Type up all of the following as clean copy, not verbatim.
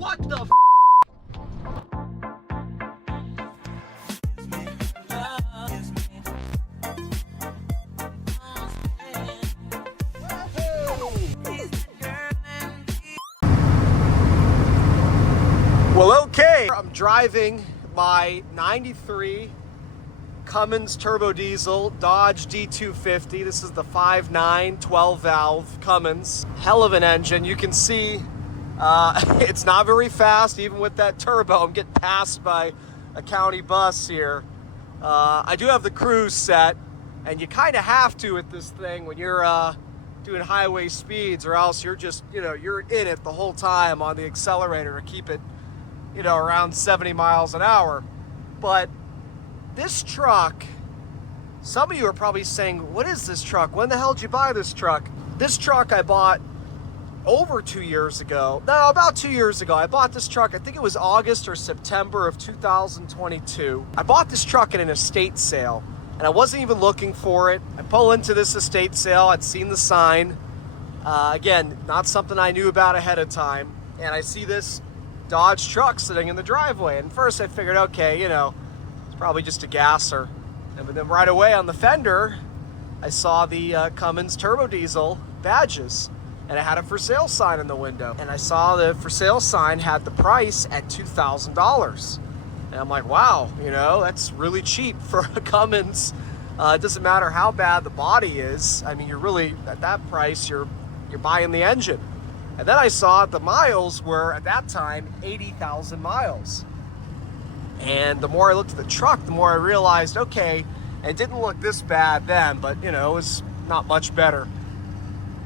What the f? Well, okay, I'm driving my 93 Cummins turbo diesel Dodge D250. This is the 5.9 12 valve Cummins. Hell of an engine. You can see it's not very fast, even with that turbo. I'm getting passed by a county bus here. I do have the cruise set, and you kind of have to with this thing when you're doing highway speeds, or else you're just, you're in it the whole time on the accelerator to keep it, around 70 miles an hour. But this truck, some of you are probably saying, what is this truck? When the hell did you buy this truck? This truck I bought over 2 years ago. No, about 2 years ago. I bought this truck, I think it was August or September of 2022. I bought this truck at an estate sale, and I wasn't even looking for it. I pull into this estate sale. I'd seen the sign. Again, not something I knew about ahead of time. And I see this Dodge truck sitting in the driveway. And first I figured, okay, it's probably just a gasser. But then right away on the fender, I saw the Cummins turbo diesel badges, and it had a for sale sign in the window. And I saw the for sale sign had the price at $2,000. And I'm like, wow, that's really cheap for a Cummins. It doesn't matter how bad the body is. I mean, you're really, at that price, you're buying the engine. And then I saw the miles were, at that time, 80,000 miles. And the more I looked at the truck, the more I realized, okay, it didn't look this bad then, but, it was not much better.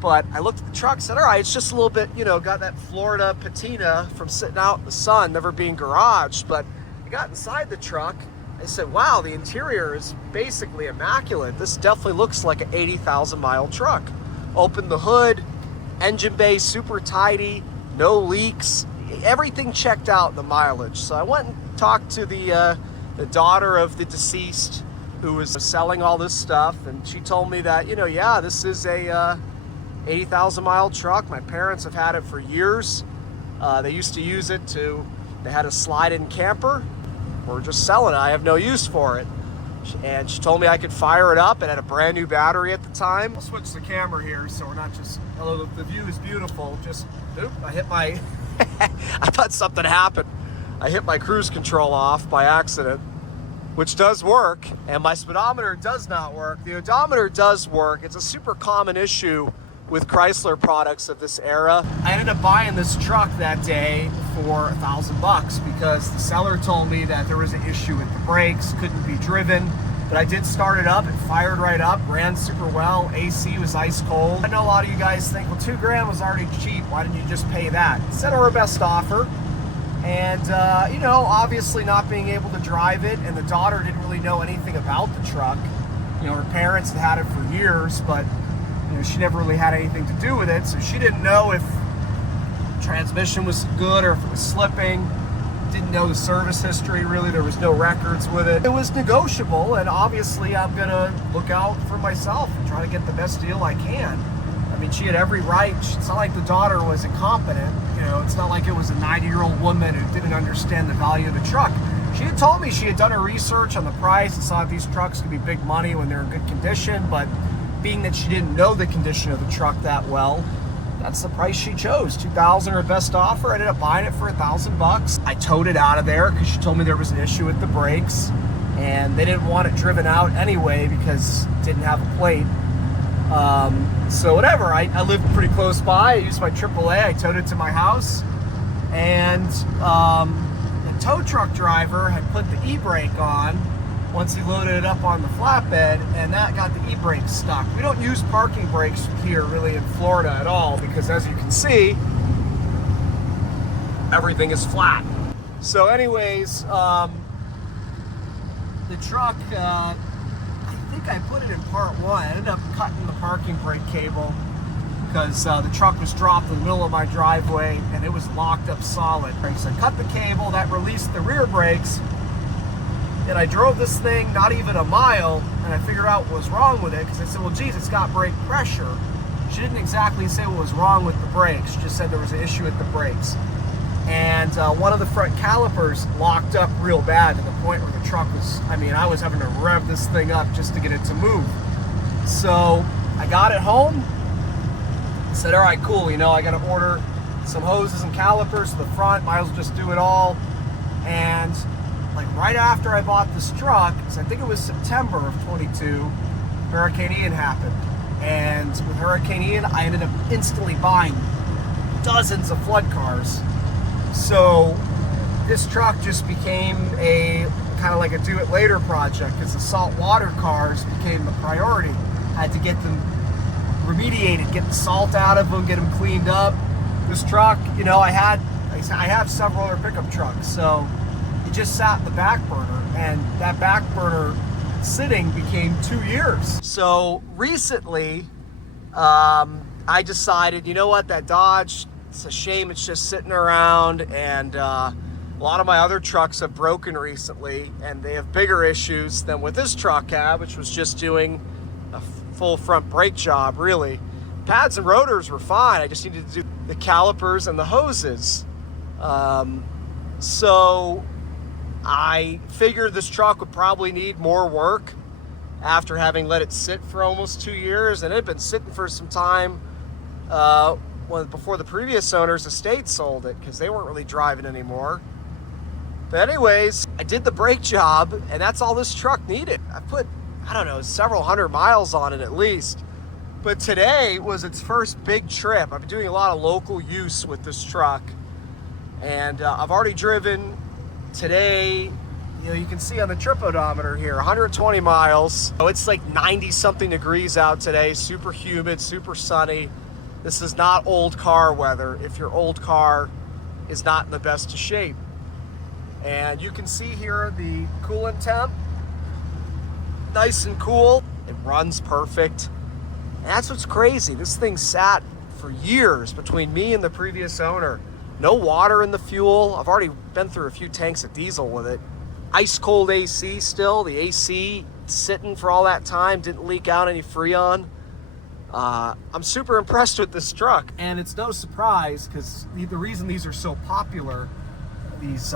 But I looked at the truck and said, all right, it's just a little bit, got that Florida patina from sitting out in the sun, never being garaged. But I got inside the truck. I said, wow, the interior is basically immaculate. This definitely looks like an 80,000 mile truck. Opened the hood. Engine bay super tidy, no leaks, everything checked out in the mileage. So I went and talked to the daughter of the deceased who was selling all this stuff, and she told me that, yeah, this is a 80,000 mile truck. My parents have had it for years. They used to use it they had a slide-in camper. We're just selling it. I have no use for it. And she told me I could fire it up. It had a brand new battery at the time. I'll switch the camera here so we're not just, although the view is beautiful, just, oop, I hit my, I thought something happened. I hit my cruise control off by accident, which does work, and my speedometer does not work. The odometer does work. It's a super common issue with Chrysler products of this era. I ended up buying this truck that day for $1,000 because the seller told me that there was an issue with the brakes, couldn't be driven. But I did start it up, it fired right up, ran super well, AC was ice cold. I know a lot of you guys think, well, $2,000 was already cheap, why didn't you just pay that? Sent her best offer. And, obviously not being able to drive it, and the daughter didn't really know anything about the truck. Her parents had it for years, but she never really had anything to do with it, so she didn't know if transmission was good or if it was slipping. Didn't know the service history, really. There was no records with it. It was negotiable, and obviously I'm gonna look out for myself and try to get the best deal I can. I mean, she had every right. It's not like the daughter was incompetent. It's not like it was a 90-year-old woman who didn't understand the value of the truck. She had told me she had done her research on the price and saw that these trucks could be big money when they're in good condition, but being that she didn't know the condition of the truck that well, that's the price she chose. $2,000, her best offer. I ended up buying it for $1,000. I towed it out of there because she told me there was an issue with the brakes, and they didn't want it driven out anyway because it didn't have a plate. So whatever, I lived pretty close by. I used my AAA, I towed it to my house, and the tow truck driver had put the e-brake on once he loaded it up on the flatbed, and that got the e-brake stuck. We don't use parking brakes here really in Florida at all because, as you can see, everything is flat. So anyways, the truck, I think I put it in part one. I ended up cutting the parking brake cable because the truck was dropped in the middle of my driveway and it was locked up solid. So I cut the cable, that released the rear brakes. And I drove this thing not even a mile, and I figured out what was wrong with it because I said, well, geez, it's got brake pressure. She didn't exactly say what was wrong with the brakes. She just said there was an issue with the brakes. And and one of the front calipers locked up real bad to the point where the truck was, I was having to rev this thing up just to get it to move. So I got it home, said, all right, cool, I got to order some hoses and calipers to the front, might as well just do it all. And like right after I bought this truck, so I think it was September of 22, Hurricane Ian happened. And with Hurricane Ian, I ended up instantly buying dozens of flood cars. So this truck just became a kind of like a do-it-later project because the saltwater cars became the priority. I had to get them remediated, get the salt out of them, get them cleaned up. This truck, I have several other pickup trucks, so it just sat in the back burner, and that back burner sitting became 2 years. So recently, I decided, that Dodge, it's a shame it's just sitting around, and a lot of my other trucks have broken recently, and they have bigger issues than what this truck had, which was just doing a full front brake job, really. Pads and rotors were fine, I just needed to do the calipers and the hoses. So I figured this truck would probably need more work after having let it sit for almost 2 years, and it had been sitting for some time before the previous owner's estate sold it because they weren't really driving anymore. But anyways, I did the brake job, and that's all this truck needed. I put, several hundred miles on it at least. But today was its first big trip. I've been doing a lot of local use with this truck, and I've already driven today, you can see on the trip odometer here, 120 miles. So it's like 90 something degrees out today, super humid, super sunny. This is not old car weather if your old car is not in the best of shape. And you can see here the coolant temp, nice and cool. It runs perfect. And that's what's crazy. This thing sat for years between me and the previous owner. No water in the fuel. I've already been through a few tanks of diesel with it. Ice cold AC still. The AC sitting for all that time, didn't leak out any Freon. I'm super impressed with this truck. And it's no surprise because the reason these are so popular, these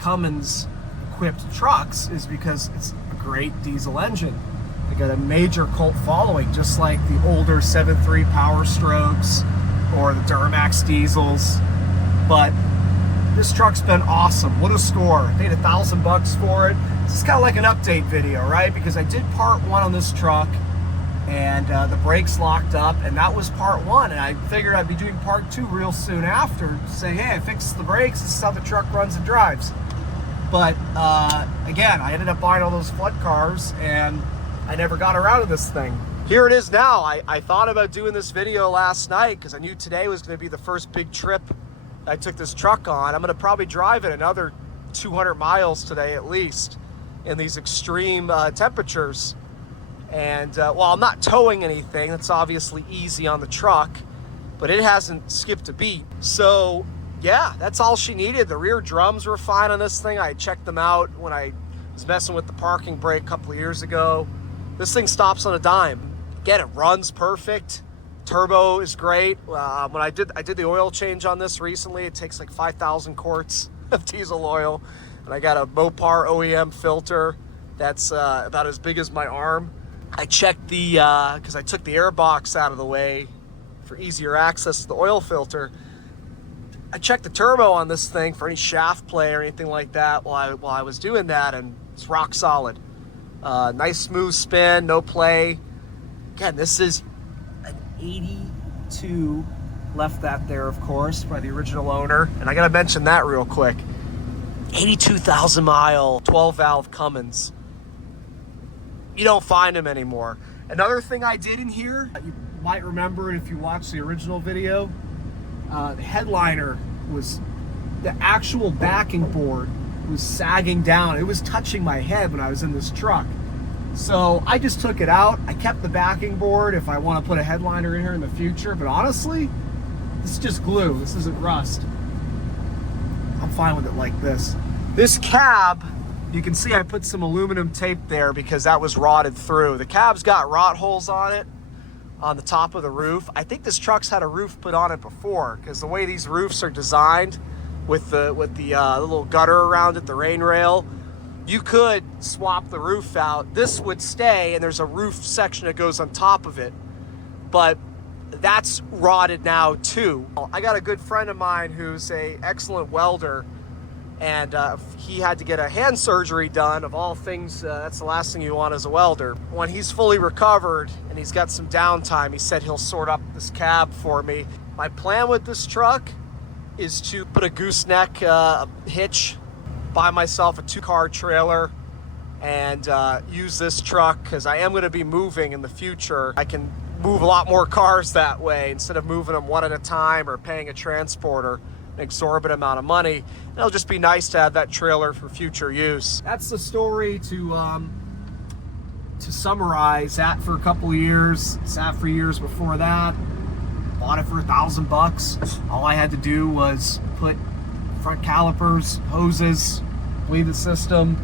Cummins equipped trucks, is because it's a great diesel engine. They got a major cult following, just like the older 7.3 Power Strokes or the Duramax diesels. But this truck's been awesome. What a score. I paid $1,000 for it. This is kind of like an update video, right? Because I did part one on this truck, and the brakes locked up, and that was part one. And I figured I'd be doing part two real soon after, say, hey, I fixed the brakes. This is how the truck runs and drives. But again, I ended up buying all those flood cars, and I never got around to this thing. Here it is now. I thought about doing this video last night because I knew today was going to be the first big trip I took this truck on. I'm going to probably drive it another 200 miles today at least in these extreme temperatures. And well, I'm not towing anything. That's obviously easy on the truck, but it hasn't skipped a beat. So yeah, that's all she needed. The rear drums were fine on this thing. I checked them out when I was messing with the parking brake a couple of years ago. This thing stops on a dime. Again, it runs perfect. Turbo is great. When I did the oil change on this recently, it takes like 5,000 quarts of diesel oil. And I got a Mopar OEM filter that's about as big as my arm. I checked because I took the air box out of the way for easier access to the oil filter. I checked the turbo on this thing for any shaft play or anything like that while I was doing that, and it's rock solid. Nice smooth spin, no play. Again, this is an 82, left that there, of course, by the original owner. And I gotta mention that real quick. 82,000 mile, 12 valve Cummins. You don't find them anymore. Another thing I did in here, you might remember if you watched the original video, the headliner was, the actual backing board was sagging down. It was touching my head when I was in this truck. So I just took it out. I kept the backing board if I want to put a headliner in here in the future, but honestly, this is just glue. This isn't rust. I'm fine with it like this. This cab, you can see I put some aluminum tape there because that was rotted through. The cab's got rot holes on it on the top of the roof. I think this truck's had a roof put on it before because the way these roofs are designed, with the little gutter around it, the rain rail. You could swap the roof out. This would stay, and there's a roof section that goes on top of it, but that's rotted now too. I got a good friend of mine who's an excellent welder, and he had to get a hand surgery done. Of all things, that's the last thing you want as a welder. When he's fully recovered and he's got some downtime, he said he'll sort up this cab for me. My plan with this truck is to put a gooseneck hitch, buy myself a 2-car trailer, and use this truck because I am going to be moving in the future. I can move a lot more cars that way instead of moving them one at a time or paying a transporter an exorbitant amount of money. And it'll just be nice to have that trailer for future use. That's the story to summarize. That for a couple of years, sat for years before that. Bought it for $1,000. All I had to do was put front calipers, hoses, bleed the system.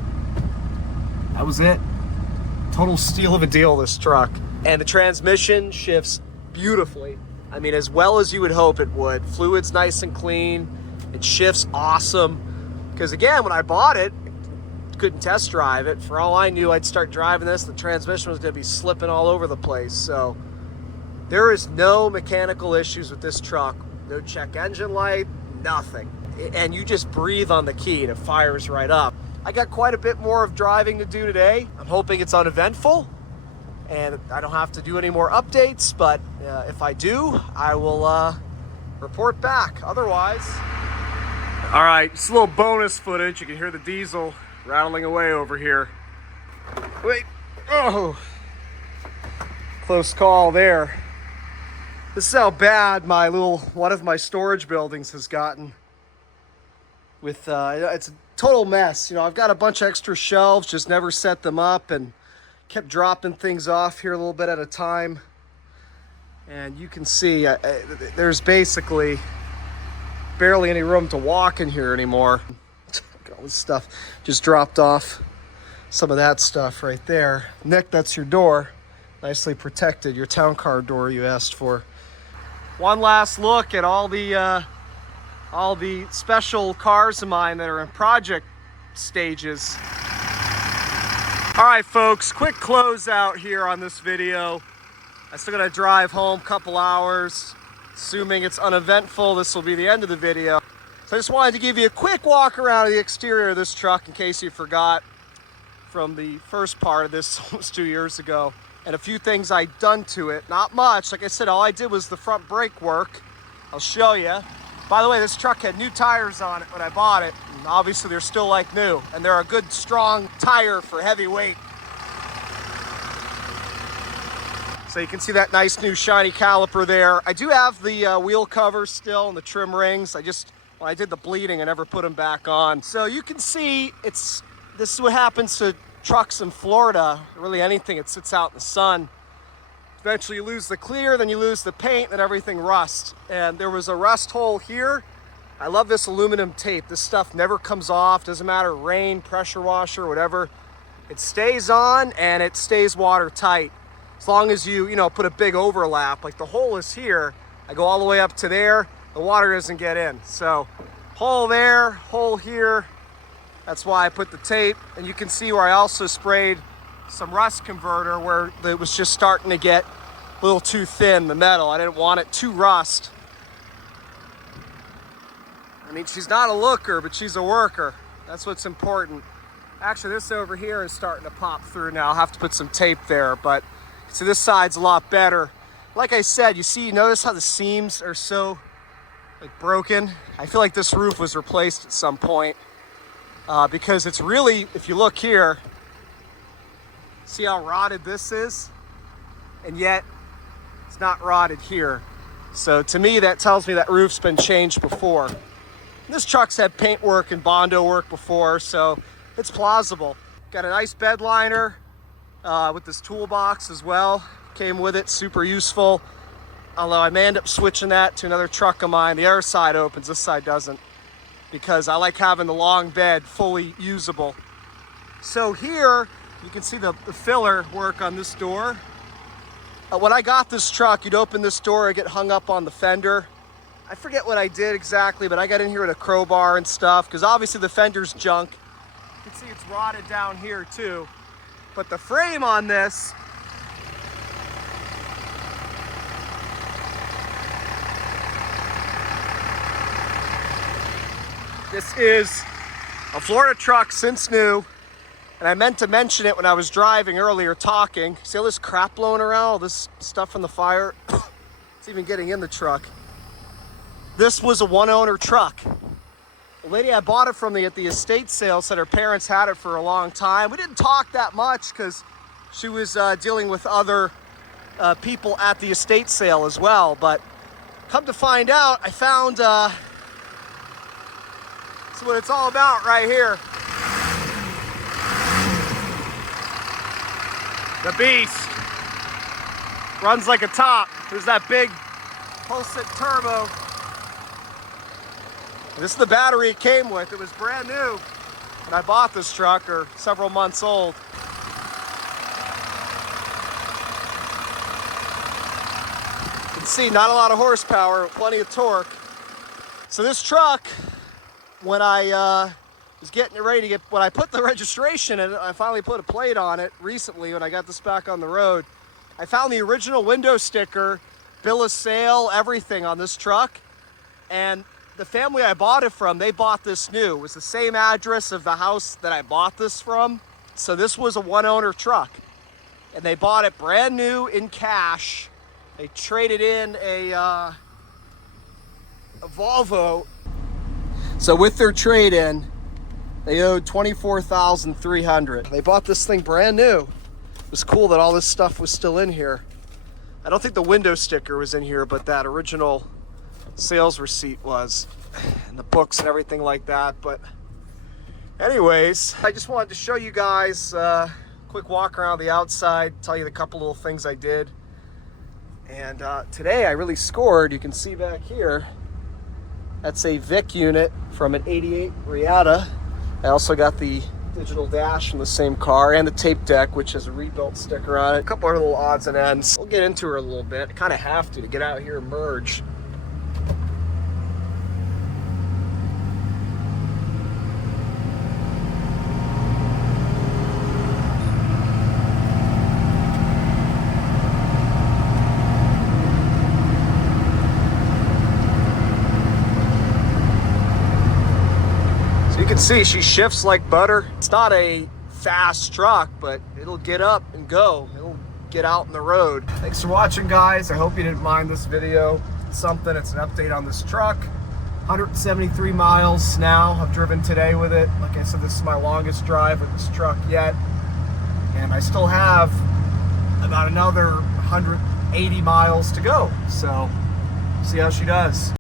That was it. Total steal of a deal, this truck. And the transmission shifts beautifully. I mean, as well as you would hope it would. Fluid's nice and clean. It shifts awesome. Because again, when I bought it, couldn't test drive it. For all I knew, I'd start driving this, the transmission was going to be slipping all over the place. So there is no mechanical issues with this truck. No check engine light, nothing. And you just breathe on the key and it fires right up. I got quite a bit more of driving to do today. I'm hoping it's uneventful and I don't have to do any more updates, but if I do, I will report back. Otherwise, all right, just a little bonus footage. You can hear the diesel rattling away over here. Wait, oh, close call there. This is how bad one of my storage buildings has gotten. With it's a total mess. You know, I've got a bunch of extra shelves, just never set them up, and kept dropping things off here a little bit at a time. And you can see there's basically barely any room to walk in here anymore. All this stuff just dropped off. Some of that stuff right there. Nick, that's your door. Nicely protected, your town car door you asked for. One last look at all the special cars of mine that are in project stages. All right, folks, quick closeout here on this video. I still gotta drive home a couple hours. Assuming it's uneventful, this will be the end of the video. So I just wanted to give you a quick walk around of the exterior of this truck in case you forgot from the first part of this almost 2 years ago. And a few things I'd done to it. Not much. Like I said, all I did was the front brake work. I'll show you. By the way, this truck had new tires on it when I bought it. And obviously, they're still like new. And they're a good, strong tire for heavy weight. So you can see that nice new shiny caliper there. I do have the wheel covers still and the trim rings. When I did the bleeding, I never put them back on. So you can see this is what happens to trucks in Florida. Really anything, it sits out in the sun. Eventually you lose the clear, then you lose the paint, then everything rusts. And there was a rust hole here. I love this aluminum tape. This stuff never comes off. Doesn't matter, rain, pressure washer, whatever. It stays on and it stays watertight. As long as you put a big overlap, like the hole is here. I go all the way up to there, the water doesn't get in. So hole there, hole here. That's why I put the tape. And you can see where I also sprayed some rust converter where it was just starting to get a little too thin, the metal. I didn't want it to rust. I mean, she's not a looker, but she's a worker. That's what's important. Actually, this over here is starting to pop through now. I'll have to put some tape there, but so this side's a lot better. Like I said, you notice how the seams are so broken? I feel like this roof was replaced at some point because it's really, if you look here, see how rotted this is? And yet, it's not rotted here. So to me, that tells me that roof's been changed before. This truck's had paint work and Bondo work before, so it's plausible. Got a nice bed liner with this toolbox as well. Came with it, super useful. Although I may end up switching that to another truck of mine. The other side opens, this side doesn't, because I like having the long bed fully usable. So here, you can see the filler work on this door. When I got this truck, you'd open this door and get hung up on the fender. I forget what I did exactly, but I got in here with a crowbar and stuff, because obviously the fender's junk. You can see it's rotted down here too. But the frame on this, this is a Florida truck since new. And I meant to mention it when I was driving earlier talking. See all this crap blowing around, all this stuff from the fire? It's even getting in the truck. This was a one-owner truck. The lady I bought it from at the estate sale said her parents had it for a long time. We didn't talk that much because she was dealing with other people at the estate sale as well. But come to find out, I found this is what it's all about right here. The beast runs like a top. There's that big pulsate turbo. This is the battery it came with. It was brand new when I bought this truck, or several months old. You can see not a lot of horsepower, plenty of torque. So this truck, when I was getting it ready to when I put the registration in it, I finally put a plate on it recently when I got this back on the road. I found the original window sticker, bill of sale, everything on this truck. And the family I bought it from, they bought this new. It was the same address of the house that I bought this from. So this was a one-owner truck. And they bought it brand new in cash. They traded in a Volvo. So with their trade-in, they owed $24,300. They bought this thing brand new. It was cool that all this stuff was still in here. I don't think the window sticker was in here, but that original sales receipt was, and the books and everything like that. But anyways, I just wanted to show you guys a quick walk around the outside, tell you the couple little things I did. And today I really scored. You can see back here, that's a Vic unit from an 88 Riata. I also got the digital dash from the same car, and the tape deck, which has a rebuilt sticker on it. A couple other little odds and ends. We'll get into her a little bit. I kind of have to get out here and merge. You can see she shifts like butter. It's not a fast truck, but it'll get up and go. It'll get out in the road. Thanks for watching, guys. I hope you didn't mind this video. It's an update on this truck. 173 miles now I've driven today with it. Like I said, this is my longest drive with this truck yet. And I still have about another 180 miles to go. So, see how she does.